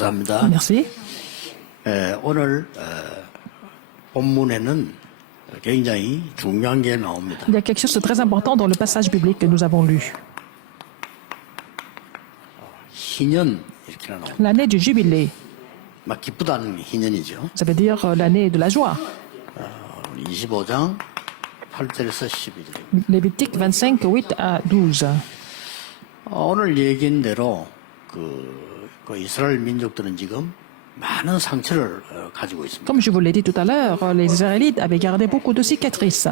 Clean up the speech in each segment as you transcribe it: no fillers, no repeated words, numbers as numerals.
감사합니다. Merci. 오늘 본문에는 굉장히 중요한 게 나옵니다. Il y a quelque chose de très important dans le passage biblique que nous avons lu. 희년 이렇게 나옵니다. L'année du jubilé, 막 기쁘다는 게 희년이죠. ça veut dire l'année de la joie. 우리 25장 8절에서 12절. Lévitique 25, 8 à 12. 오늘 얘기한 대로 그 이스라엘 민족들은 지금 많은 상처를 가지고 있습니다. Comme je vous l'ai dit tout à l'heure, les Israélites avaient gardé beaucoup de cicatrices.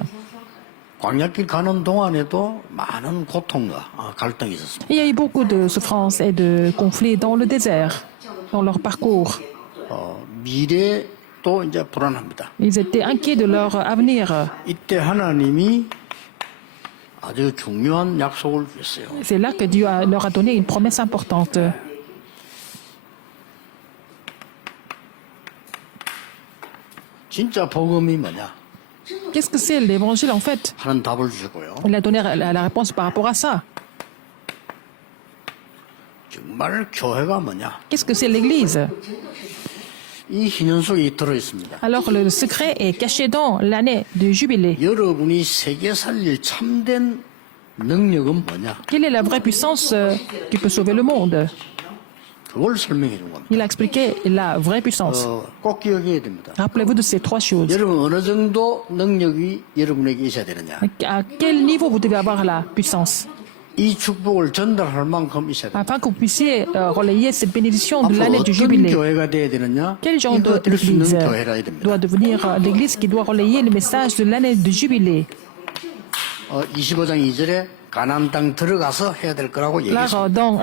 광야길 가는 동안에도 많은 고통과 갈등이 있었습니다. Il y a eu beaucoup de souffrances et de conflits dans le désert, dans leur parcours. 미래도 이제 불안합니다. Ils étaient inquiets de leur avenir. 이때 하나님이 아주 중요한 약속을 주셨어요. C'est là que Dieu leur a donné une promesse importante. 진짜 복음이 뭐냐 Qu'est-ce que c'est l'évangile en fait? 하는 답을 주셨고요. Il a donné la réponse par rapport à ça. 정말 교회가 뭐냐 Qu'est-ce que c'est l'église? 이 희년 속에 들어 있습니다. Alors le secret est caché dans l'année du jubilé. 여러분이 세계 살릴 참된 능력은 뭐냐 Quelle est la vraie puissance qui peut sauver le monde? 그걸 설명해 준 겁니다. Il a expliqué la vraie puissance. 꼭 기억해야 됩니다. Rappelez-vous de ces trois choses. 여러분 어느 정도 능력이 여러분에게 있어야 되느냐 À quel niveau vous devez avoir la puissance 이 축복을 전달할 만큼 있어야 됩니다. afin que vous puissiez relayer cette bénédiction de 앞으로 l'année du 어떤 jubilé? 교회가 돼야 되느냐 Quel genre 이거 될 수 있는 d'église 교회라 해야 됩니다. doit devenir l'église qui doit relayer le message de l'année du jubilé? 25장 2절에 가나안 땅 들어가서 해야 될 거라고 Là, 얘기했습니다. dans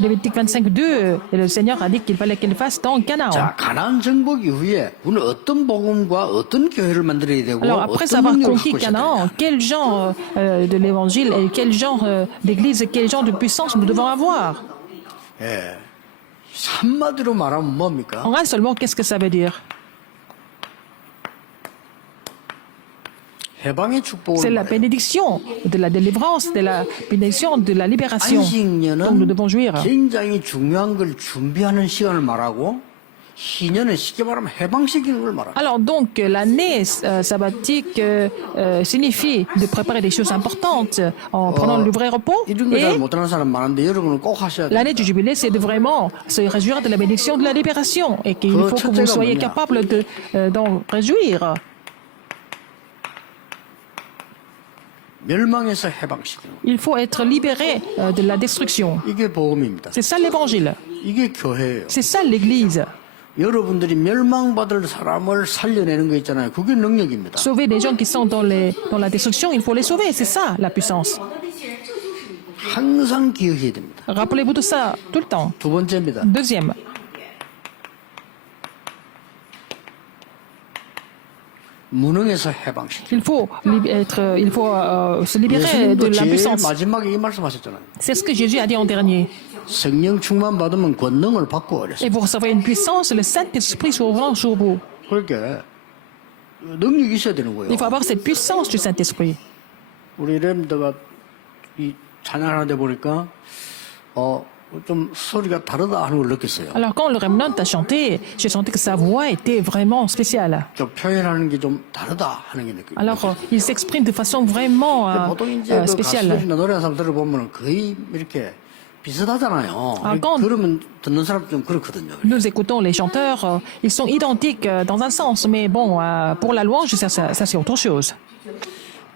Lévitique 25, 2, le Seigneur a dit qu'il fallait qu'il fasse dans Canaan. 자, 가나안 정복 이후에 우리는 어떤 복음과 어떤 교회를 만들어야 되고 Alors, après 어떤 avoir 능력을 conquis 갖고 있어야 Canaan, 되냐. quel genre de l'évangile et quel genre d'église et quel genre de puissance nous devons avoir? 예. 한마디로 말하면 뭡니까? En un seul mot, qu'est-ce que ça veut dire? 해방의 C'est 축복을 la 말해요. bénédiction de la délivrance, de la bénédiction de la libération dont nous 안식년은 devons jouir. 굉장히 중요한 걸 준비하는 시간을 말하고 희년은 쉽게 말하면 해방시키는 걸 말합니다. Alors donc, l'année sabbatique signifie de préparer des choses importantes en prenant le vrai repos. 이런 거 잘 Et 못하는 사람 많은데 여러분은 꼭 하셔야 돼요. l'année du jubilé, c'est de vraiment se réjouir de la bénédiction de la libération et qu'il faut que vous soyez capable d'en réjouir. 멸망에서 해방시키는 거. Il faut être libéré de la destruction. 이게 복음입니다. C'est ça l'évangile. 이게 교회예요. C'est ça l'église. 여러분들이 멸망받을 사람을 살려내는 거 있잖아요. 그게 능력입니다. Sauver les gens qui sont dans la destruction, il faut les sauver. C'est ça la puissance. 항상 기억해야 됩니다. Rappelez-vous de ça tout le temps. 두 번째입니다. Deuxième, 무능에서 해방시키는 il faut se libérer de 예수님도 제일 l'impuissance. 마지막에 이 말씀하셨잖아요. C'est ce que Jésus a dit en dernier. 성령 충만 받으면 권능을 받고 그랬어요. Et vous recevrez une puissance, le Saint-Esprit survient sur vous. 그러니까 능력이 있어야 되는 거예요. Il faut avoir cette puissance du Saint-Esprit. 우리 렘드가 이 찬양하는데 보니까 좀 소리가 다르다 하는 걸 느꼈어요. Alors quand le remnant a chanté, j'ai senti que sa voix était vraiment spéciale. 좀 표현하는 게 좀 다르다 하는 게 느껴요. Alors il s'exprime de façon vraiment 보통 이제 그 spéciale. 가수들이나 노래하는 사람 들어보면 거의 이렇게 비슷하잖아요. quand- 그러면 듣는 사람 좀 그렇거든요. Nous écoutons les chanteurs, ils sont identiques dans un sens, mais bon, pour la louange, ça c'est autre chose.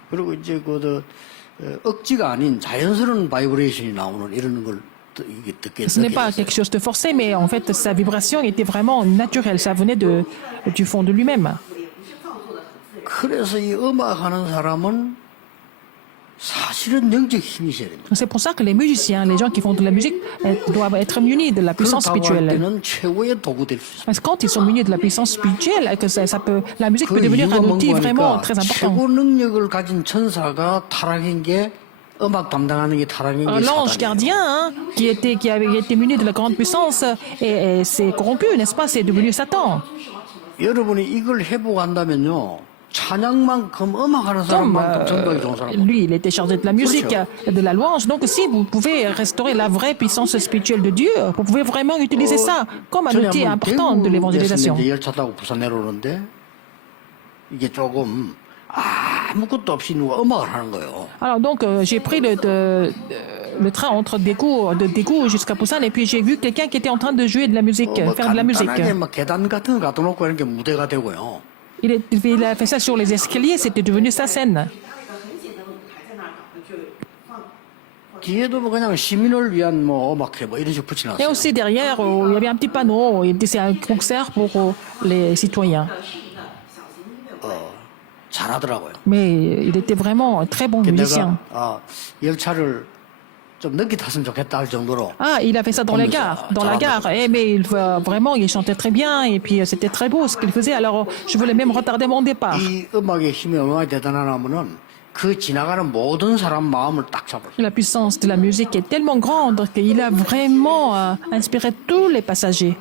그리고 이제 억지가 아닌 자연스러운 바이브레이션이 나오는 이런 걸 이게 듣게 Ce n'est pas 됐어요. quelque chose de forcé, mais en fait, sa vibration était vraiment naturelle. Ça venait du fond de lui-même. 그래서 이 음악하는 사람은 사실은 영적 힘이 있어야 됩니다. C'est pour ça que les musiciens, les gens qui font de la musique, doivent être munis de la puissance 그렇다고 할 spirituelle. 때는 최고의 도구 될 수 있습니다. Parce que quand ils sont munis de la puissance spirituelle, que la musique peut 그 devenir 이유가 un outil 뭔가 vraiment 하니까 très important. 최고 능력을 가진 천사가 타락한 게 음악 담당하는 게 타락한 게 L'ange 사단이에요. gardien, qui avait été muni de la grande puissance, et s'est corrompu, n'est-ce pas? C'est devenu Satan. 여러분이 이걸 회복한다면요 찬양만큼 음악하는 Comme 사람만큼 전도하기 좋은 사람. lui, il était chargé de la musique, de la louange. Donc, si vous pouvez restaurer la vraie puissance spirituelle de Dieu, vous pouvez vraiment utiliser ça comme un 전에 outil 한번 important de 대구에서 l'évangélisation. 이제 열차 타고 부산 내려오는데 이게 조금 아무것도 없이 누가 음악을 하는 거예요. Alors donc, j'ai pris le train entre de Daegu jusqu'à Busan et puis j'ai vu quelqu'un qui était en train de jouer de la musique, faire de la musique. 간단하게 막 계단 같은 거 갖다 놓고 이런 게 무대가 되고요. Il a fait ça sur les escaliers, c'était devenu sa scène. 뒤에도 뭐 그냥 시민을 위한 뭐 음악회 뭐 이런 식으로 Et 붙여놨어요. aussi derrière, il y avait un petit panneau, c'est un concert pour les citoyens. 잘하더라고요. Mais il était vraiment un très bon musicien. 내가 열차를 좀 늦게 탔으면 좋겠다 할 정도로 Ah, il a fait ça dans la gare, mais vraiment, il chantait très bien et puis c'était très beau ce qu'il faisait. Alors, je voulais même retarder mon départ. 이 음악의 힘이 얼마나 대단하냐면은 그 지나가는 모든 사람 마음을 딱 잡아요. La puissance de la musique est tellement grande qu'il a vraiment inspiré tous les passagers.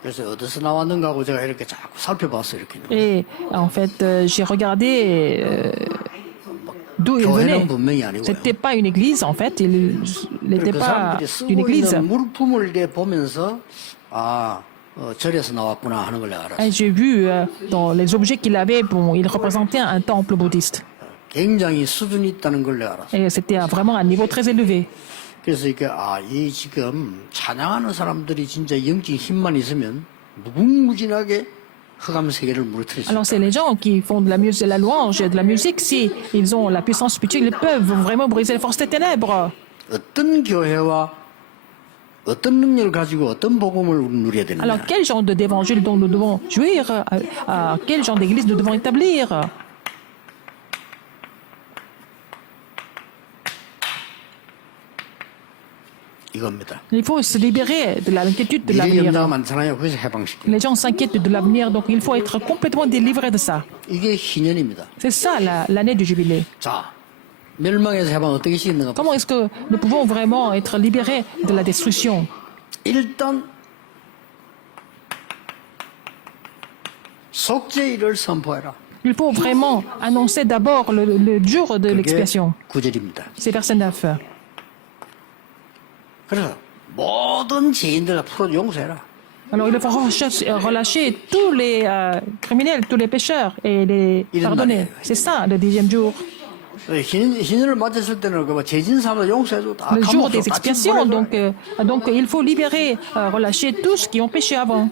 그래서 어디서 나왔는가 하고 제가 이렇게 자꾸 살펴봤어요. 이렇게. Et en fait, j'ai regardé d'où il venait. 교회는 분명히 아니고요. C'était pas une église, en fait. Il n'était 그 pas 사람들이 d'une 쓰고 église. 있는 물품을 이렇게 보면서 절에서 나왔구나 하는 걸 내가 알았어요. Et j'ai vu dans les objets qu'il avait, bon, il représentait un temple bouddhiste. 굉장히 수준이 있다는 걸 내가 알았어요. Et c'était vraiment un niveau très élevé. 그래서 이게 이 지금 찬양하는 사람들이 진짜 영적 힘만 있으면 무궁무진하게 흑암 세계를 무너뜨릴 수 Alors, c'est 있다. les gens qui font de la musique, de la louange, de la musique, si ils ont la puissance spirituelle, ils peuvent vraiment briser les forces des ténèbres. 어떤 교회와 어떤 능력을 가지고 어떤 복음을 누려야 되느냐. Alors, quel genre d'évangile dont nous devons jouir, quel genre d'église nous devons établir? 이겁니다. Il faut se libérer de l'inquiétude de 미래 l'avenir. 염려가 많잖아요. 그래서 해방시켜. Les gens s'inquiètent de l'avenir, donc il faut être complètement délivré de ça. 이게 희년입니다. C'est ça l'année du jubilé. 자, 멸망에서 해방 어떻게 시키는가? Comment est-ce que nous pouvons vraiment être libérés de la destruction? 일단 속죄일을 선포해라. Il faut vraiment annoncer d'abord le jour de 그게 l'expiation. 9절입니다. C'est verset 9. 그래서 모든 죄인들 풀어 용서해라. Alors il faut relâcher tous les criminels, tous les pécheurs et les pardonner. C'est ça le 10e jour. 희년을 맞았을 때는 그 죄진 사람들 용서해주고 다 Le jour 감옥으로 des 다 expiations. 집어넣어라. Donc il faut libérer, relâcher tous qui ont péché avant.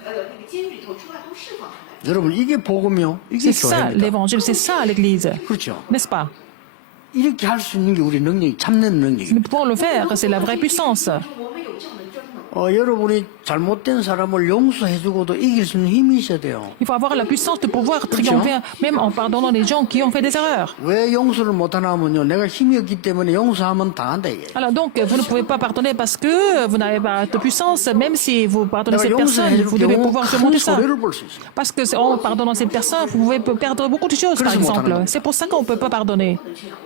여러분 이게 복음이요. 이게 C'est ça 교회입니다. l'évangile, c'est ça l'église. 그렇죠. N'est-ce pas? 이렇게 할 수 있는 게 우리 능력이 참는 능력이에요. Nous pouvons le faire, c'est la vraie puissance. 여러분이 잘못된 사람을 용서해주고도 이길 수 있는 힘이 있어야 돼요. Il faut avoir la puissance de pouvoir triompher, même en pardonnant les gens qui ont fait des erreurs. 왜 용서를 못하나 하면요. 내가 힘이 없기 때문에 용서하면 당한다 이게. Alors donc, vous ne pouvez pas pardonner parce que vous n'avez pas de puissance. Même si vous pardonnez cette personne, vous devez pouvoir surmonter ça. 소리를 볼 수 있어요. Parce que en pardonnant cette personne, vous pouvez perdre beaucoup de choses, par exemple. C'est pour ça qu'on ne peut pas pardonner.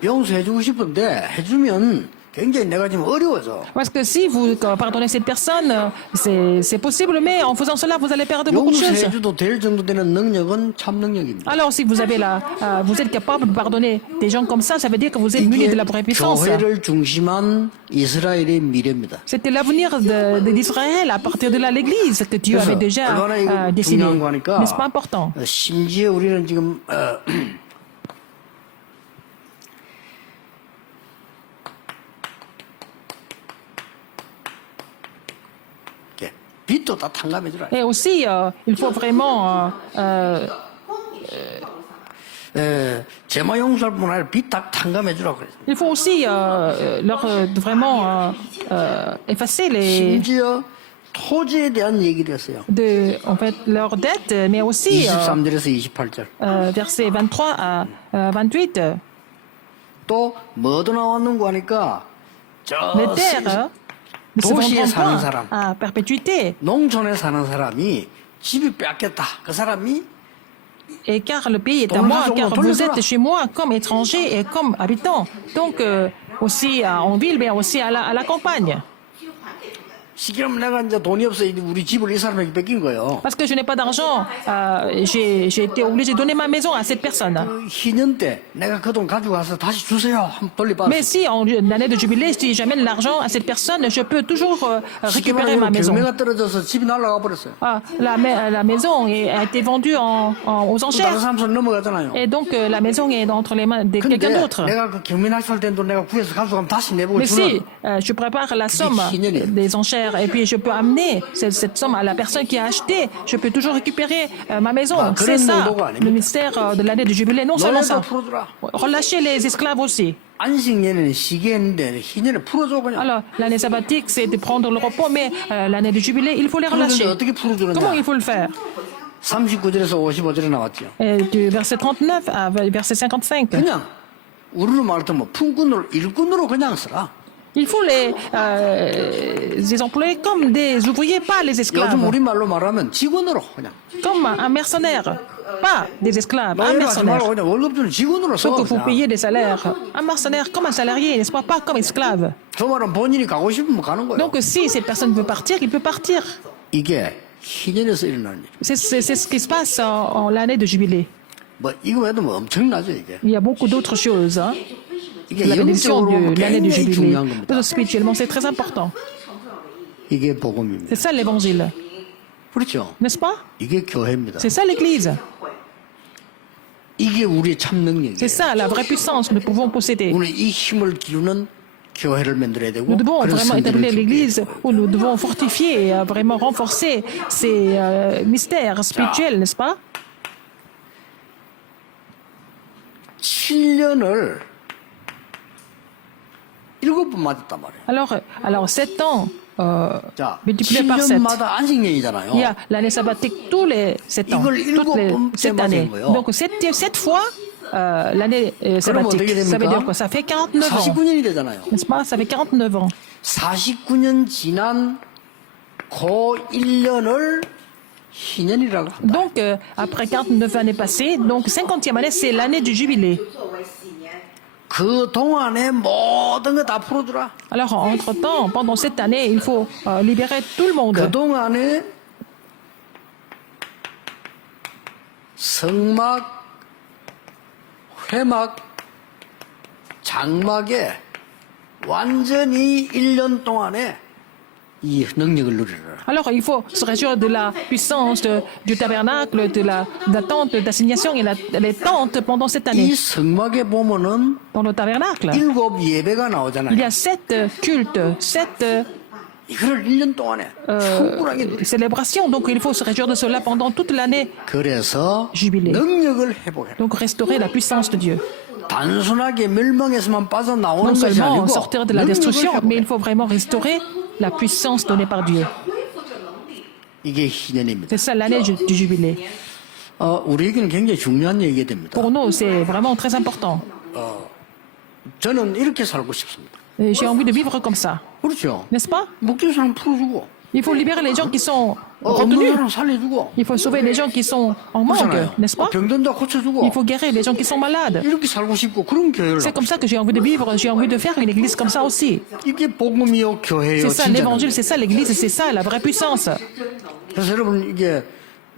용서해주고 싶은데 해주면 굉장히 내가 지금 어려워져. Parce que si vous pardonnez cette personne, c'est possible, mais en faisant cela, vous allez perdre beaucoup de choses. 용서해줘도 될 정도 되는 능력은 참 능력입니다. Alors, si vous avez vous êtes capable de pardonner des gens comme ça veut dire que vous êtes muni de la vraie puissance. 교회를 중심한 이스라엘의 미래입니다. C'était l'avenir d'Israël à partir de là, l'Église que Dieu avait déjà 얼마나 이거 dessiné. 중요한 거니까 N'est-ce pas important? 심지어 우리는 지금 빚도 다 탕감해주라. Et aussi, il faut vraiment 제마 용서할 뿐 아니라 빚 다 탕감해주라 그랬어. il faut aussi leur vraiment effacer 심지어 토지에 대한 얘기를 했어요. en fait, leurs dettes, mais aussi 23절에서 28절. versets 23 à 28. 또 뭐도 나왔는고 하니까 Les terres ne se 도시에 vendront 사는 pas 사람, à perpétuité. 농촌에 사는 사람이 집이 뺏겼다. 그 사람이 Et car le pays est à Dans le moi, rajon, car dans le vous rajon. êtes chez moi comme étranger et comme habitant. Donc aussi en ville, mais aussi à la campagne. 지금 내가 이제 돈이 없어 우리 집을 이 사람에게 뺏긴 거예요. Parce que je n'ai pas d'argent, j'ai été obligé de donner ma maison à cette personne. 그 희년 때 내가 그 돈 가지고 가서 다시 주세요. 한번 돌려받았어. Mais si, en l'année de jubilé, si j'amène l'argent à cette personne, je peux toujours récupérer ma maison. 경매가 떨어져서 집이 날아가 버렸어요. La maison a été vendue aux 다른 enchères. 사람 손 넘어가잖아요. Et donc, la maison est entre les mains de 근데 quelqu'un d'autre. 내가 그 경매 낙찰 된 돈 내가 구해서 가져가면 다시 내보고 Mais si, 주는 je prépare la somme des enchères et puis je peux amener cette somme à la personne qui a acheté, je peux toujours récupérer ma maison. C'est ça, le mystère de l'année du jubilé. Non seulement 너네도 ça, 풀어주라. relâcher les esclaves aussi. 안식년에는 쉬게 했는데 희년에 풀어줘 그냥. Alors, l'année sabbatique, c'est de prendre le repos, mais l'année du jubilé, il faut les 그런데 relâcher. 어떻게 풀어주느냐? Comment il faut le faire? 39절에서 55절에 나왔죠. Du verset 39 à verset 55. 그냥 우리로 말하면 품꾼으로 일꾼으로 그냥 쓰라. Il faut les employer comme des ouvriers, pas les 요즘 esclaves. 우리 말로 말하면 직원으로 그냥. Comme un mercenaire, pas des esclaves, un 노예로 하지 말고 mercenaire. 그냥 월급 주는 직원으로 써. Sauf qu'il faut 그냥. payer des salaires. Un mercenaire comme un salarié, n'est-ce pas? Pas comme esclave. 저 말은 본인이 가고 싶으면 가는 거예요. Donc si cette personne veut partir, il peut partir. 이게 희년에서 일어나는 일. C'est ce qui se passe en l'année de jubilé. 뭐 이거 외에도 뭐 엄청나죠 이게. Il y a beaucoup d'autres choses. Hein. 이게 La bénédiction 영적으로 de l'année du 굉장히 jubilé. 중요한 겁니다. Spirituellement, c'est très important. 이게 복음입니다. C'est ça l'évangile, 그렇죠. n'est-ce pas? 이게 교회입니다. C'est ça l'église. 이게 우리의 참 능력이에요. C'est ça la vraie puissance que nous pouvons posséder. 우리 이 힘을 기르는 교회를 만들어야 되고 Nous devons 그런 vraiment 성들을 établir l'église 준비해야 되고. où nous devons fortifier et vraiment renforcer ces mystères spirituels, n'est-ce pas? 7년을 7번 맞았단 말이에요. Alors 7 ans 자, multiplié par 7. 7년마다 안식년이잖아요. Il y a l'année sabbatique tous les 7 ans, 이걸 toutes les 7 années. 맞은 거예요. Donc 7 fois l'année 그러면 sabbatique. 어떻게 Ça veut 됩니까? dire quoi? Ça fait 49 ans, 49년이 되잖아요. n'est-ce pas? Ça fait 49 ans. 49년 지난 그 1년을 희년이라고 한다. Donc après 49 années passées, donc 50e année, c'est l'année du jubilé. 그 동안에 모든 거 다 풀어주라. Alors entre-temps, pendant cette année, il faut libérer tout le monde. 그 동안에 성막, 회막, 장막에 완전히 1년 동안에 이 능력을 누리라. Alors, il faut se réjouir de la puissance du tabernacle, de la tente d'assignation et les tentes pendant cette année. 이 성막에 보면은 Dans le tabernacle, 7 예배가 il y 나오잖아요. a 7 cultes, 7 이걸 1년 동안에 충분하게 누리. célébrations. Donc, il faut se réjouir de cela pendant toute l'année. 그래서 주빌레. 능력을 회복해라. Donc, restaurer la puissance de Dieu. 단순하게 멸망에서만 빠져나오는 Non 것이 seulement 아니고 sortir de la 능력을 destruction, mais 회복해라. il faut vraiment restaurer la puissance donnée par Dieu. 이게 희년입니다. C'est ça l'année du jubilé. 우리에게는 굉장히 중요한 얘기가 됩니다. Pour nous, c'est vraiment très important. 저는 이렇게 살고 싶습니다. Et j'ai envie de vivre comme ça, 그렇죠. n'est-ce pas? 목줄 사람 풀어주고 Il faut libérer les gens qui sont 없는 retenus. 사람 살려주고 Il faut sauver les gens qui sont en manque, 그렇잖아요. n'est-ce pas? 병든 자 고쳐주고 Il faut guérir les gens qui sont malades. 이렇게 살고 싶고 그런 교회를 C'est 하고 comme ça que j'ai envie de vivre. J'ai envie de faire une église comme ça aussi. 이게 복음이요 교회요 C'est ça 진짜 l'évangile, c'est ça l'église, c'est ça la vraie puissance. 그래서 여러분 이게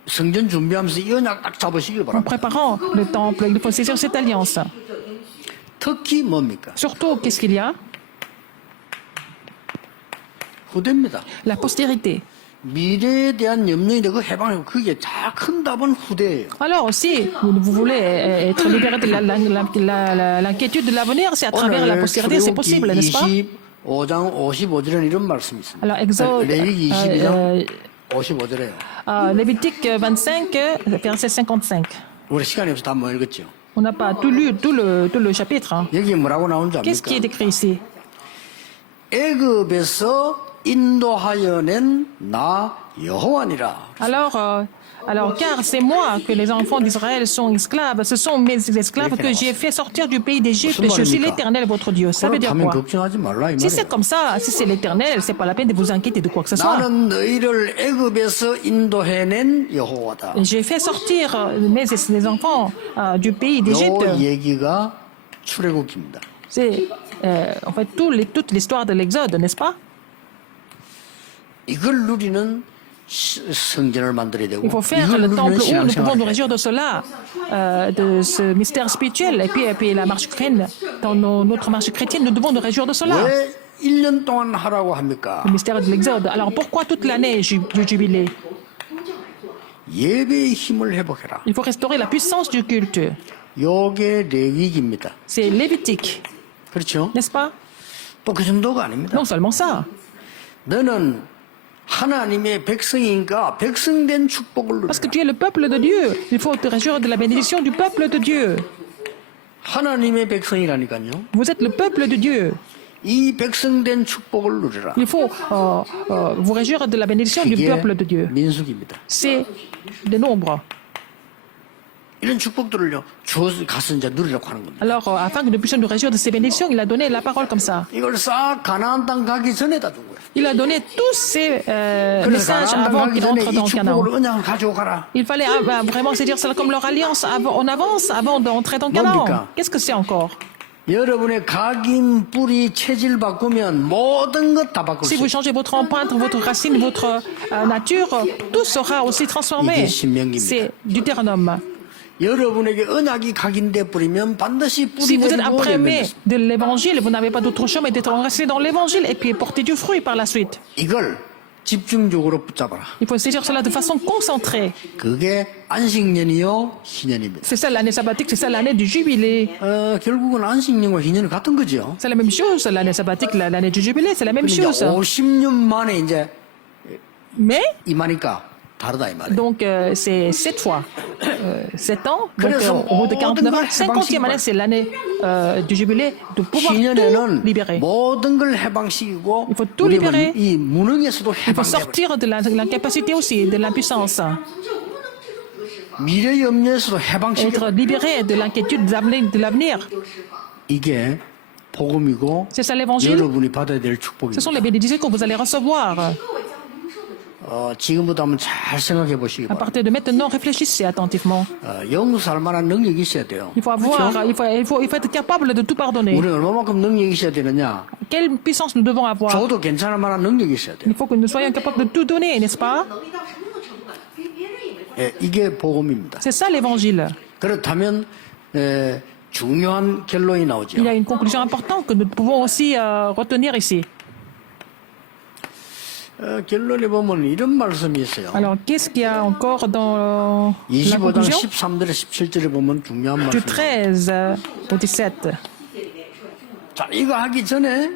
성전 준비하면서 이 언약 딱 잡으시길 En 바랍니다. préparant le temple, il faut saisir cette alliance. 특히 뭡니까? Surtout, qu'est-ce qu'il y a? 후대입니다. La postérité. 미래에 대한 염려이 되고 해방이고 그게 다 큰 답은 후대예요. Alors aussi, vous voulez être libéré de l'inquiétude de l'avenir, c'est à travers la 오늘 postérité, c'est possible, n'est-ce pas? 25장 55절에는 이런 말씀이 있습니다. Alors, Exode, 레위기 22장 55절에요. Lévitique 25, verset 55. 우리 시간이 없어 다 못 읽었죠. On n'a pas tout lu, tout le chapitre. Hein. 여기 뭐라고 나오는지 Qu'est-ce qui est 압니까? écrit ici? 애굽에서 인도하여 낸 나 여호와니라. Alors, car c'est moi que les enfants d'Israël sont esclaves. Ce sont mes esclaves que j'ai fait sortir du pays d'Égypte. Je suis l'Éternel, votre Dieu. Ça veut dire 그렇다면 quoi? 걱정하지 말라 이 Si c'est 말이에요. comme ça, si c'est l'Éternel, c'est pas la peine de vous inquiéter de quoi que ce soit. 나는 너희를 애굽에서 인도해낸 여호와다. J'ai fait sortir mes enfants du pays d'Égypte. 요 얘기가 출애굽기입니다. C'est en fait toute l'histoire de l'Exode, n'est-ce pas? 이걸 누리는 성전을 만들어야 되고 Il faut faire 이걸 le 누리는 temple où nous pouvons nous 신앙생활을 réjouir de cela, de ce mystère spirituel. Et puis la marche chrétienne, dans notre marche chrétienne, nous devons nous réjouir de cela. 왜 1년 동안 하라고 합니까? Le mystère de l'Exode. Alors pourquoi toute l'année du jubilé? 예배의 힘을 회복해라. Il faut restaurer la puissance du culte. 요게 레위기입니다. C'est lévitique, 그렇죠? n'est-ce pas? 또 그 정도가 아닙니다. Non seulement ça. 너는 하나님의 백성이니까 백성된 축복을 Parce que 누려라. tu es le peuple de Dieu. Il faut te réjouir de la bénédiction du peuple de Dieu. 하나님의 백성이라니까요. Vous êtes le peuple de Dieu. 이 백성된 축복을 누려라. Il faut vous réjouir de la bénédiction du 그게 peuple de Dieu. 민수기입니다. C'est des nombres. 이런 축복들을요, 주어서 가서 이제 누리라고 하는 겁니다. Alors, afin que nous puissions nous réjouir de ces bénédictions, il a donné la parole comme ça. 이걸 싹 가나안 땅 가기 전에 다 준 거예요. Il a donné tous ces 그래서 messages 가나안 땅 avant 가기 qu'il 전에 entre 이 dans Canaan. 축복을 언약을 가지고 가라. Il fallait vraiment se dire cela comme leur alliance en avance avant d'entrer dans Canaan. 뭡니까? Qu'est-ce que c'est encore? 여러분의 각인, 뿌리, 체질 바꾸면 모든 것 다 바꿀 Si 수 vous 있어요. changez votre empreinte, votre racine, votre nature, tout sera aussi transformé. 이게 신명기입니다. C'est Deutéronome. 여러분에게 언약이 각인돼 버리면 반드시 Si 뿌리 vous êtes 내리고 imprimé 열매 맺습니다. de l'évangile, vous n'avez pas d'autre choix mais d'être enraciné dans l'évangile et puis porter du fruit par la suite. 이걸 집중적으로 붙잡아라. Il faut saisir cela de façon concentrée. 그게 안식년이요, 희년입니다. C'est ça l'année sabbatique, c'est ça l'année du jubilé. 결국은 안식년과 희년은 같은 거죠. C'est la même chose, l'année sabbatique, l'année du jubilé, c'est la même 이제 chose. 50년 만에 이제 Mais, 임하니까 다르다 이 말이에요. donc, c'est 7 fois. 7 ans, donc 그래서 au bout de 49 ans, 모든 걸 50e année, c'est l'année du jubilé, de pouvoir tout 희년에는 libérer. 모든 걸 해방시키고 Il faut tout 우리 libérer. 이 무능에서도 Il faut 해방되고 sortir de l'incapacité aussi, de l'impuissance. 미래 염려에서도 해방시키고 Être libéré de l'inquiétude de l'avenir. 이게 복음이고 C'est ça l'évangile. 여러분이 받아야 될 Ce 축복입니다. sont les bénédictions que vous allez recevoir. 지금부터 한번 잘 생각해 보시기 À 바랍니다. partir de maintenant, réfléchissez attentivement. 용서할 만한 능력이 있어야 돼요. Il faut avoir, il faut être capable de tout pardonner. 우리 얼마만큼 능력이 있어야 되느냐? Quelle puissance nous devons avoir? 줘도 괜찮을 만한 능력이 있어야 돼요. Il faut que nous soyons capables de tout donner, n'est-ce pas? 예, 이게 복음입니다. C'est ça l'évangile. 그렇다면 중요한 결론이 나오죠. Il y a une conclusion importante que nous pouvons aussi retenir ici. 결론에 보면 이런 말씀이 있어요. Alors, qu'est-ce qu'il y a encore dans la 25장 conclusion? 13절에 17절에 보면 중요한 Du 말씀. 13 au 17. 자, 이거 하기 전에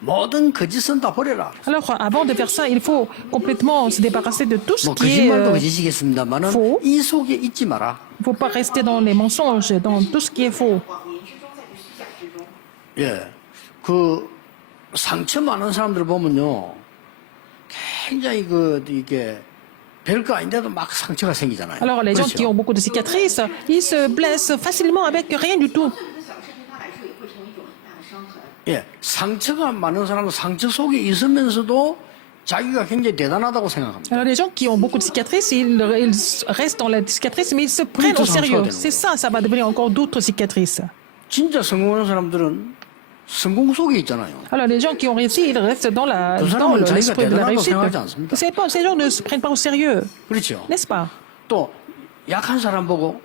모든 거짓은 다 버려라. Alors, avant de faire ça, il faut complètement se débarrasser de tout ce 뭐 qui est... 거짓말도 거짓이겠습니다만은 faux. 이 속에 잊지 마라. Il ne faut pas rester dans les mensonges, dans tout ce qui est faux. 예, 그 상처 많은 사람들 보면요, 굉장히 이게 별거 아닌데도 막 상처가 생기잖아요. Alors, les gens 그렇죠? qui ont beaucoup de cicatrices, ils se blessent facilement avec rien du tout. 예, 상처가 많은 사람은 상처 속에 있으면서도 자기가 굉장히 대단하다고 생각합니다. Alors, les gens qui ont beaucoup de cicatrices, ils restent dans la cicatrice, mais ils se prennent au sérieux. C'est ça, ça va devenir encore d'autres cicatrices. 진짜 성공하는 사람들은 성공 속에 있잖아요. Alors, les gens qui ont réussi, ils restent dans 사람은 자기가 l'esprit de la 대단하다고 réussite. 생각하지 않습니다. C'est pas, ces gens ne se prennent pas au sérieux, 그렇죠. n'est-ce pas? 또 약한 사람 보고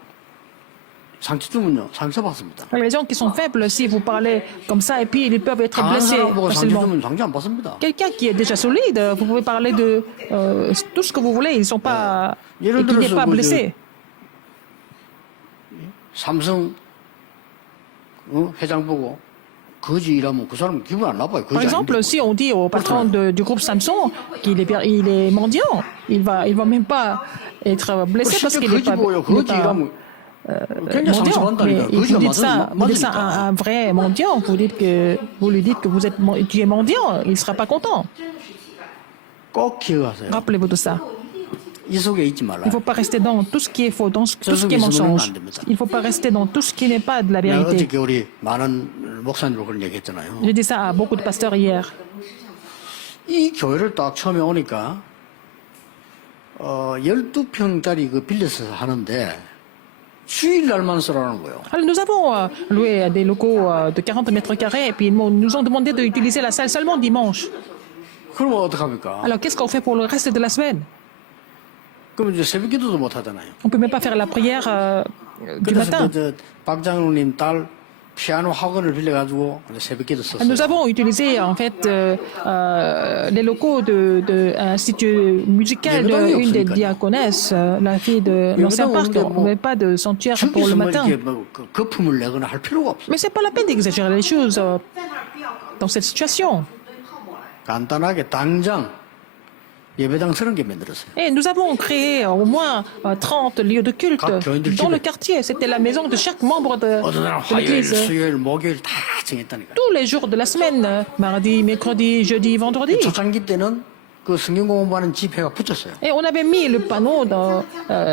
상처 주면요, 상처받습니다. Alors, les gens qui sont faibles, si vous parlez comme ça, et puis ils peuvent être 강한 blessés 사람 보고 상처 facilement. 주면 상처 안 받습니다. Quelqu'un qui est déjà solide, vous pouvez parler de tout ce que vous voulez, ils sont pas, et 예를 qui n'est 들어서 pas 뭐 blessé. 삼성 회장 보고 거지 일하면 그 사람 기분 안 나빠요. Par 거지 exemple, 아닌데. si on dit au patron du groupe Samsung qu'il il est mendiant, il va même pas être blessé parce qu'il n'est 거지 pas, 보여. il n'est 거지 pas 일하면 굉장히 mendiant. Mais 상처받는다니까. vous 거지가 dites ça à 맞으니까. un vrai mendiant, vous lui dites que tu es mendiant, il ne sera pas content. 꼭 기억하세요. Rappelez-vous de ça. 이 속에 있지 말라. Il ne faut pas rester dans tout ce qui est faux, dans tout ce qui est mensonge. Il ne faut pas rester dans tout ce qui n'est pas de la 내가 vérité. 어저께 우리 많은 목사님들 그런 얘기했잖아요. J'ai dit ça à beaucoup de pasteurs hier. 이 교회를 딱 처음에 오니까 12평짜리 그 빌려서 하는데 주일날만 쓰라는 거예요. Alors, nous avons loué des locaux de 40 mètres carrés et puis ils nous ont demandé d'utiliser la salle seulement dimanche. 그러면 어떡합니까? Alors, qu'est-ce qu'on fait pour le reste de la semaine? 그럼 이제 새벽기도도 못 하잖아요. On ne peut même pas faire la prière du matin. 그래서 박 장로님 딸 피아노 학원을 빌려가지고 새벽기도 썼어요. Nous avons utilisé en fait les locaux de l'Institut musical d'une des diaconesses, la fille de l'ancien parc. On n'avait pas de sanctuaire pour le matin. 거품을 내거나 할 필요가 없어요. Mais ce n'est pas la peine d'exagérer les choses dans cette situation. 간단하게 당장 예배당 30개 만들었어요. Et nous avons créé au moins 30 lieux de culte dans le quartier. C'était la maison de chaque membre de 어떤 날 화요일, l'église. 수요일, 목요일 다 정했다니까. Tous les jours de la semaine, mardi, mercredi, jeudi, vendredi. 초창기 때는 그 성경 공부하는 집회가 붙었어요. Et on avait mis le panneau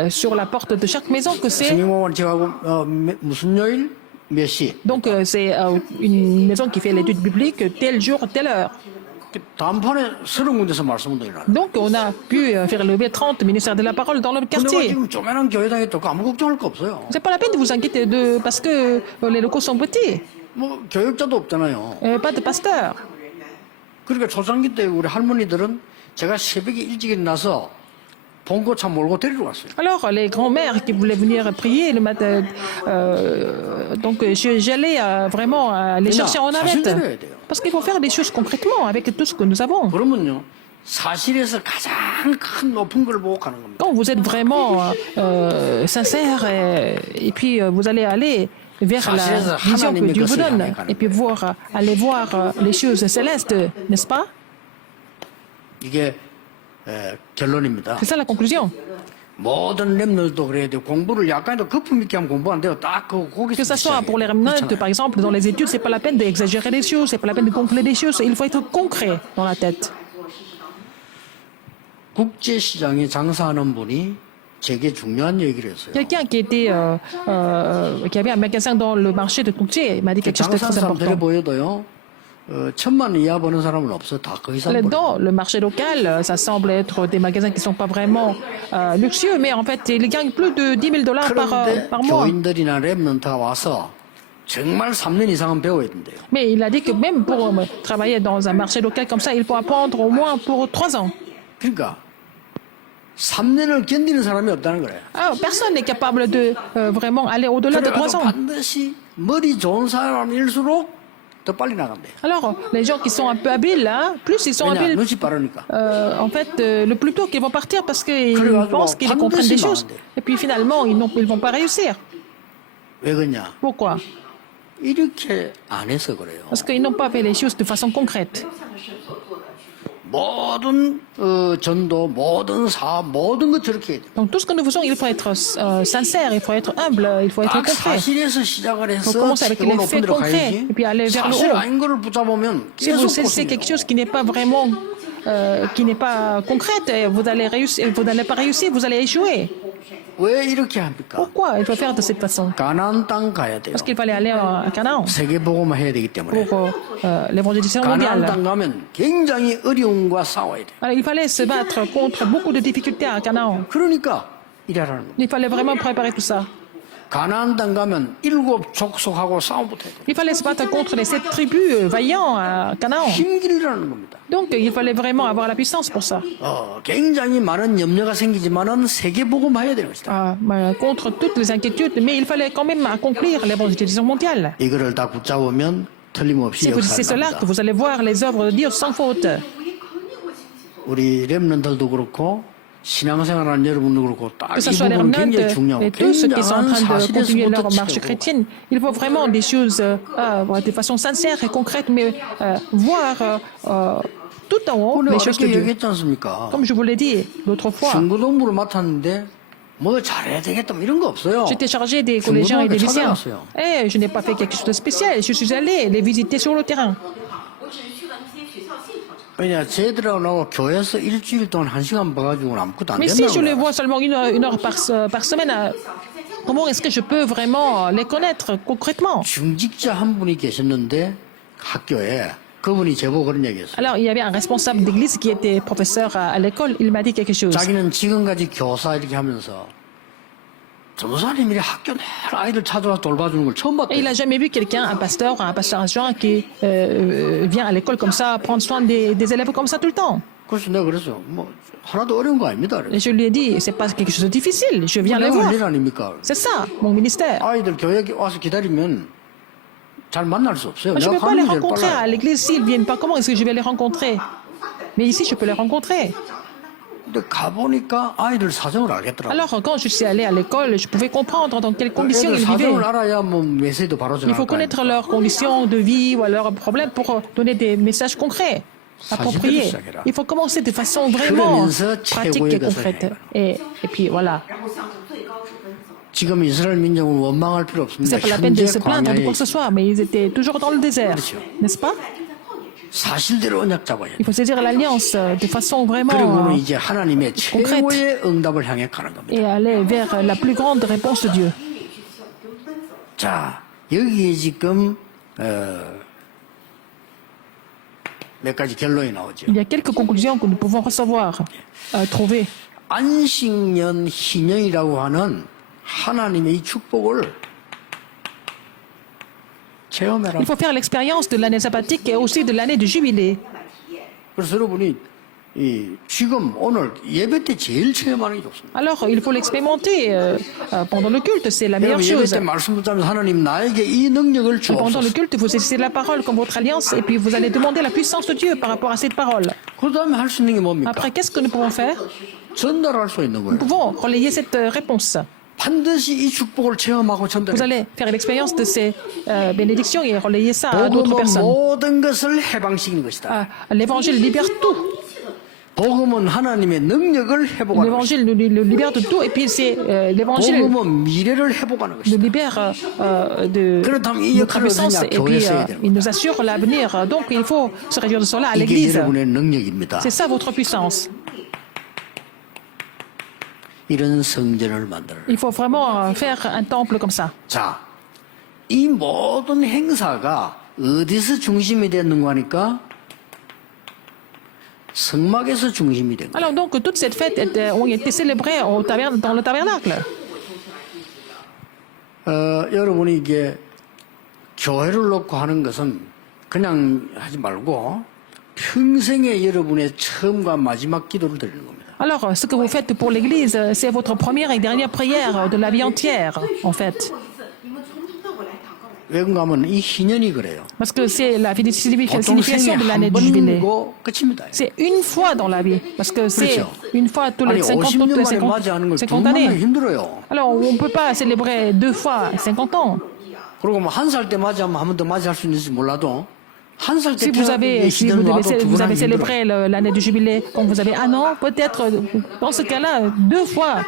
sur la porte de chaque maison que c'est. 성경 공부하는 집하고 무슨 요일 몇 시. Donc c'est une maison qui fait l'étude biblique tel jour, telle heure. 단판에 30군데서 말씀운동이 나요. Donc on a pu faire lever 30 ministères de la parole dans le 근데 quartier. 지금 조그만한 교회당에 또 아무 걱정할 거 없어요. C'est pas la peine de vous inquiéter parce que les locaux sont petits. 뭐 교육자도 없잖아요. Pas de pasteur. 그러니까 초창기 때 우리 할머니들은 제가 새벽에 일찍 일어나서 봉고차 몰고 데리러 갔어요. Alors, les grands-mères qui voulaient venir prier le matin, donc j'allais vraiment les chercher en navette. Parce qu'il faut faire des choses concrètement avec tout ce que nous avons. 그러면요, 사실에서 가장 큰 높은 걸 보고 가는 겁니다. Quand vous êtes vraiment sincère et puis vous allez aller vers la vision que Dieu vous donne et puis aller voir les choses célestes, n'est-ce pas? 이게 결론입니다. C'est ça la conclusion. 모든 렘너들도 그래야 돼요. 공부를 약간이라도 거품 있게 하면 공부 안 돼요. 딱 거기서 Que ce soit pour les remnants, par exemple, dans les études, c'est pas la peine d'exagérer les choses, c'est pas la peine de gonfler les choses. Il faut être concret dans la tête. 국제시장에 장사하는 분이 제게 중요한 얘기를 했어요. Quelqu'un qui avait un magasin dans le marché de Toutier m'a dit quelque chose de 장사하는 très 사람들이 important. 보여도요. 1,000만 원 이하 버는 사람은 없어. 다 그 이상 벌어요. Dans le marché local, ça semble être des magasins qui ne sont pas vraiment luxueux, mais en fait, ils gagnent plus de 10 000 $ 그런데 par mois. 교인들이나 랩런트가 와서 정말 3년 이상은 배워야 된대요. Mais il a dit que même pour travailler dans un marché local comme ça, il faut apprendre au moins pour 3 ans. 그러니까 3년을 견디는 사람이 없다는 거예요. Ah, personne n'est capable de vraiment aller au-delà de 3 그래서 ans. 반드시 머리 좋은 사람일수록 더 빨리 나간대. Alors, les gens qui sont un peu habiles, hein, plus ils sont 왜냐, habiles, 눈치 빠르니까. en fait, le plus tôt qu'ils vont partir parce qu'ils 그래가지고 pensent qu'ils comprennent des choses. 반드시 Et puis finalement, ils ne vont pas réussir. 왜 그러냐? Pourquoi? 이렇게 안 해서 그래요. Parce qu'ils n'ont pas fait les choses de façon concrète. 모든 전도, 모든 사업, 모든 것 저렇게 해야 돼. Donc tout ce que nous faisons, il faut être sincère, il faut être humble, il faut être 딱 concret. 사실에서 시작을 Il faut 해서 commencer avec 최고 les 높은 faits 데로 concrets 가야지. et puis aller vers le 사실 haut. 아닌 거를 붙잡으면 Si 계속 vous cessez quelque chose qui n'est pas vraiment, qui n'est pas concrète, vous allez réussir, vous n'allez pas réussir, vous allez échouer. 왜 이렇게 합니까? Pourquoi il faut faire de cette façon? 가나안 땅 가야 돼요. Parce qu'il fallait aller à Canaan 세계복음화 해야 되기 때문에. pour l'évangélisation 가나안 mondiale. 땅 가면 굉장히 어려움과 싸워야 돼. Alors, il fallait se battre contre beaucoup de difficultés à Canaan. 그러니까 일하라는 거예요. Il fallait vraiment préparer tout ça. 가나안 땅 가면 7 족속하고 싸움부터 해야 돼. Il fallait se battre contre les 7 tribus vaillants à Canaan. 힘길이라는 겁니다. Donc, il fallait vraiment avoir la puissance pour ça. 굉장히 많은 염려가 생기지만은 세계복음화 해야 되는 것이다. Contre toutes les inquiétudes, mais il fallait quand même accomplir l'évangélisation mondiale. 이거를 다 붙잡으면 틀림없이 Si vous disiez 역사를 cela, 합니다. que vous allez voir les œuvres de Dieu sans faute. 우리 렘넌들도 그렇고 신앙생활하는 여러분도 그렇고 딱 Que ce 이 soit les 부분 remnants 굉장히 중요하고 et tous ceux qui sont en 굉장한 train de continuer leur 사실에서부터 marche 채우고 chrétienne, il faut vraiment des choses de façon sincère et concrète, mais voir tout en haut 오늘 les choses de 어렵게 Dieu. 얘기했지 않습니까? Comme je vous l'ai dit l'autre fois, 중고등부를 맡았는데 뭐 잘해야 되겠다 뭐 이런 거 없어요. j'étais chargé des collégiens et des lycéens. 찾아갔어요. Et je n'ai pas fait quelque chose de spécial, je suis allé les visiter sur le terrain. 왜냐 쟤들하고 나하고 교회에서 일주일 동안 1시간 봐가지고는 아무것도 안 Mais si je les 된다고 vois seulement une heure par semaine, comment est-ce que je peux vraiment les connaître concrètement? 중직자 한 분이 계셨는데 학교에 그분이 제보 그런 얘기했어요. Alors, il y avait un responsable d'église qui était professeur à l'école, il m'a dit quelque chose. 자기는 지금까지 교사 이렇게 하면서 전도사님이 학교 내 아이들 찾아와서 돌봐주는 걸 처음 Et il 봤대요. n'a jamais vu quelqu'un, un pasteur adjoint qui vient à l'école comme ça, prendre soin des élèves comme ça tout le temps. 그래서 내가 그래서 뭐 하나도 어려운 거 아닙니다. Et je lui ai dit, c'est pas quelque chose de difficile, je viens les 내가 voir. 할 일 아닙니까? C'est ça, mon ministère. 아이들 교회 와서 기다리면 잘 만날 수 없어요. Je ne 내가 peux pas les 가는 게 제일 rencontrer à 빨라요. l'église s'ils ne viennent pas. Comment est-ce que je vais les rencontrer? Mais ici, je peux les rencontrer. 근데 가보니까 아이들 사정을 알겠더라고요. Alors, quand je suis allé à l'école, je pouvais comprendre dans quelles conditions 애들 ils vivaient. 사정을 알아야 뭐 메시지도 바로 Il faut 전할 거 connaître 아닙니까? leurs conditions de vie ou leurs problèmes pour donner des messages concrets, appropriés. Il faut commencer de façon vraiment pratique et concrète. Et puis voilà. 지금 이스라엘 민족은 원망할 필요 없습니다. C'est pas la peine de 현재 se plaindre de 광야에 quoi que ce soit, mais ils étaient toujours dans le désert, n'est-ce pas? 사실대로 언약 잡아야 돼. Il faut saisir l'alliance de façon vraiment 그리고는 이제 하나님의 최고의 응답을 향해 가는 겁니다. et aller vers la plus grande réponse de Dieu. 자, 여기에 지금 몇 가지 결론이 나오죠. Il y a quelques conclusions que nous pouvons recevoir, trouver. 안식년 희년이라고 하는 하나님의 이 축복을 체험해라. Il faut faire l'expérience de l'année sabbatique et aussi de l'année de jubilé. 그래서 여러분이 이 지금 오늘 예배 때 제일 체험하는 게 좋습니다. Alors, il faut l'expérimenter pendant le culte, c'est la meilleure 여러분 예배 chose. 때 말씀 붙잡으면서 하나님 나에게 이 능력을 Pendant le 주옵소서. culte, vous saisissez la parole comme votre alliance et puis vous allez demander la puissance de Dieu par rapport à cette parole. 그 다음에 할 수 있는 게 뭡니까? Après, qu'est-ce que nous pouvons faire? 전달할 수 있는 Nous 거예요. pouvons relayer cette réponse. 반드시 이 축복을 체험하고 Vous 전달해. allez faire l'expérience de ces bénédictions et relayer ça à d'autres 복음은 personnes. 모든 것을 해방시키는 것이다. L'évangile libère tout. 복음은 하나님의 능력을 회복하는 것이다. L'évangile nous libère de tout et puis c'est l'évangile 복음은 미래를 회복하는 nous 것이다. libère de 그렇다면 이 notre 역할을 puissance 그냥 et puis 교회에 써야 되는 il 거다. nous assure l'avenir. Donc il faut se réjouir de cela à 이게 l'église. 여러분의 능력입니다. C'est ça votre puissance. 이런 성전을 만들어. Il faut vraiment faire un temple comme ça. 자, 이 모든 행사가 어디서 중심이 됐는가 하니까 성막에서 중심이 된 거예요. Alors donc toute cette fête ont été célébrées dans le tabernacle. 여러분이 이게 교회를 놓고 하는 것은 그냥 하지 말고 평생에 여러분의 처음과 마지막 기도를 드리는 겁니다. Alors ce que vous faites pour l'église, c'est votre première et dernière prière de la vie entière, en fait. 왜 그런가 하면 이 희년이 그래요. Parce que c'est la 보통 생에 signification de l'année 한 du jubilé. 번이고 끝입니다. C'est une fois dans la vie. Parce que c'est 그렇죠. une fois tous 아니 les 50 50년 만에 50 맞이하는 걸 두 50 번 하면 années. 힘들어요. Alors on ne peut pas célébrer deux fois 50 ans. 그리고 뭐 한 살 때 맞이하면 한 번 더 맞이할 수 있는지 몰라도 한 살 때 Si vous 희년 avez 와도 두 번 하면 힘들어요. célébré l'année du jubilé quand vous avez un an, peut-être dans ce cas-là, deux fois.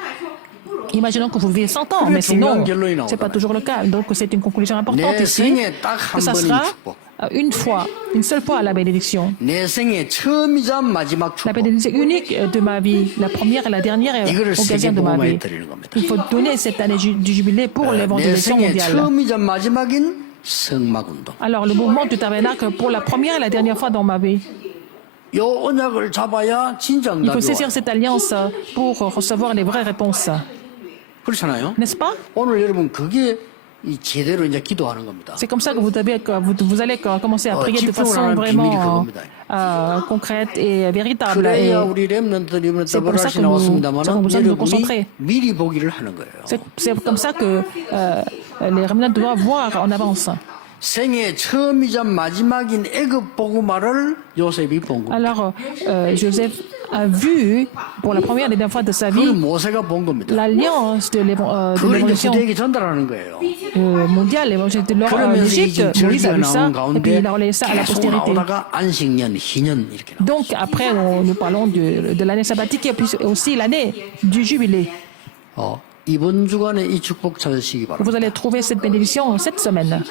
Imaginons que vous vivez 100 ans, mais sinon, c'est pas toujours le cas. Donc c'est une conclusion importante 내 ici, 생에 딱 que 한 ça 번인 sera 축복. une fois, une seule fois la bénédiction. 내 생애 처음이자 마지막 La 축복. bénédiction unique de ma vie, la première et la dernière 이거를 occasion de ma vie. 세계복음화에 드리는 겁니다. Il faut donner cette année du jubilé pour 내 l'évangélisation 생애 mondiale. 처음이자 마지막인 성막운동. Alors le mouvement du tabernacle pour la première et la dernière fois dans ma vie. 요 언약을 잡아야 진짜 Il faut 응답이 saisir 와요. cette alliance pour recevoir les vraies réponses. 그렇잖아요. N'est-ce pas? 오늘 여러분 그게 이 제대로 이제 기도하는 겁니다. C'est comme ça que vous allez commencer à prier de 집중을 façon 하는 비밀이 vraiment 그겁니다. concrète et véritable. Et 그래야 우리 렘넌트들이 이번에 c'est pour ça 더블라시 que nous 나왔습니다만 avons besoin de nous 여러분이 concentrer. 미리 보기를 하는 거예요. c'est comme ça que les remnants doivent voir en avance. 생애 처음이자 마지막인 애굽 복음화를 요셉이 본 겁니다. Alors, Joseph a vu pour la première et dernière fois de sa 그걸 vie 모세가 본 겁니다. l'alliance de 그걸 이제 l'évolution 후대에게 전달하는 거예요. mondiale, l'évangile de 그러면서 이 l'Égypte. 지금 Moïse a vu 절기가 ça 나온 et puis 가운데 il a relayé ça à la 계속 postérité. 나오다가 안식년, 희년 이렇게 나와요. Donc après, nous parlons de l'année sabbatique et puis aussi l'année du jubilé. 이번 주간에 이 축복 찾으시기 바랍니다. Vous allez trouver cette bénédiction cette semaine.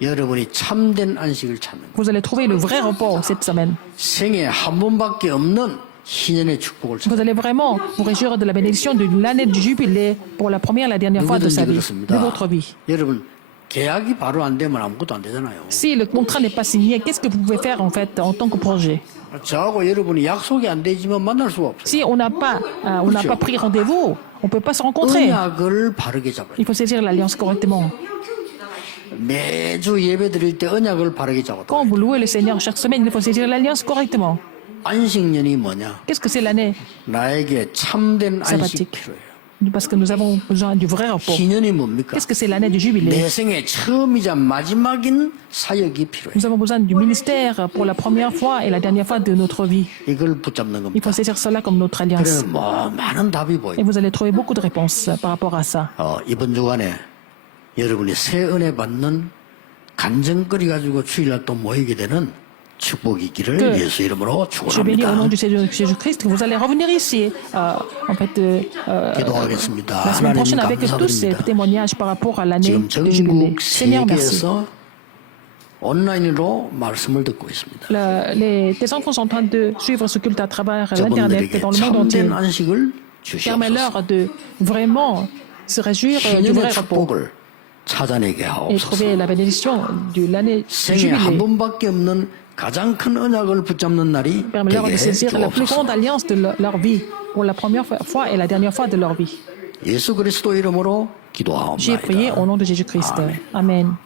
여러분이 참된 안식을 찾는 거예요. Vous allez trouver le vrai repos cette semaine. 생애 한 번밖에 없는 희년의 축복을 찾는 Vous allez vraiment vous réjouir de la bénédiction de l'année du jubilé pour la première et la dernière fois de sa 누구든지 vie, 그렇습니다. de votre vie. 여러분 계약이 바로 안 되면 아무것도 안 되잖아요. Si le contrat n'est pas signé, qu'est-ce que vous pouvez faire en fait en tant que projet? 저하고 여러분이 약속이 안 되지만 만날 수가 없어요. Si on n'a pas pris rendez-vous, on peut pas se rencontrer. 언약을 바르게 잡아요. Il faut saisir l'alliance correctement. 매주 예배 드릴 때 언약을 바르게 잡아요. Quand vous louez le Seigneur chaque semaine, il faut saisir l'alliance correctement. 안식년이 뭐냐? Qu'est-ce que c'est l'année? 나에게 참된 안식 Sabbatique. 필요해요. Parce que nous avons besoin du vrai repos. 기년이 뭡니까? Qu'est-ce que c'est l'année du jubilé? 내 생애 처음이자 마지막인 사역이 필요해요. Nous avons besoin du ministère pour la première fois et la dernière fois de notre vie. 이걸 붙잡는 Il 겁니다. faut saisir cela comme notre alliance. 그래서 뭐 많은 답이 Et 보여요. vous allez trouver beaucoup de réponses par rapport à ça. 이번 주간에 여러분이 새 은혜 받는 간증거리 가지고 주일날 또 모이게 되는 축복이 있기를 그 예수 이름으로 Je bénis au nom 축원합니다. du Seigneur Jésus-Christ que vous allez revenir ici, en fait, 기도하겠습니다. la semaine 하나님 prochaine avec tous ces 감사드립니다. témoignages par rapport à l'année 지금 du jubilé. 전국 Seigneur, merci. 세계에서 온라인으로 말씀을 듣고 있습니다. Tes enfants sont en train de suivre ce culte à travers l'Internet 저분들에게 dans le monde entier. 참된 안식을 주시옵소서. Permets-leur de vraiment se réjouir du vrai 신년의 repos 축복을 찾아내게 et 하옵소서. trouver la bénédiction de l'année du 생에 한 jubilé. 번밖에 없는 가장 큰 언약을 붙잡는 날이 Permets-leur de 되게 saisir la plus 주옵소서. grande alliance de leur vie pour la première fois et la dernière fois de leur vie. 예수 그리스도 이름으로 J'ai prié 기도하옵나이다. au nom de Jésus-Christ. Amen.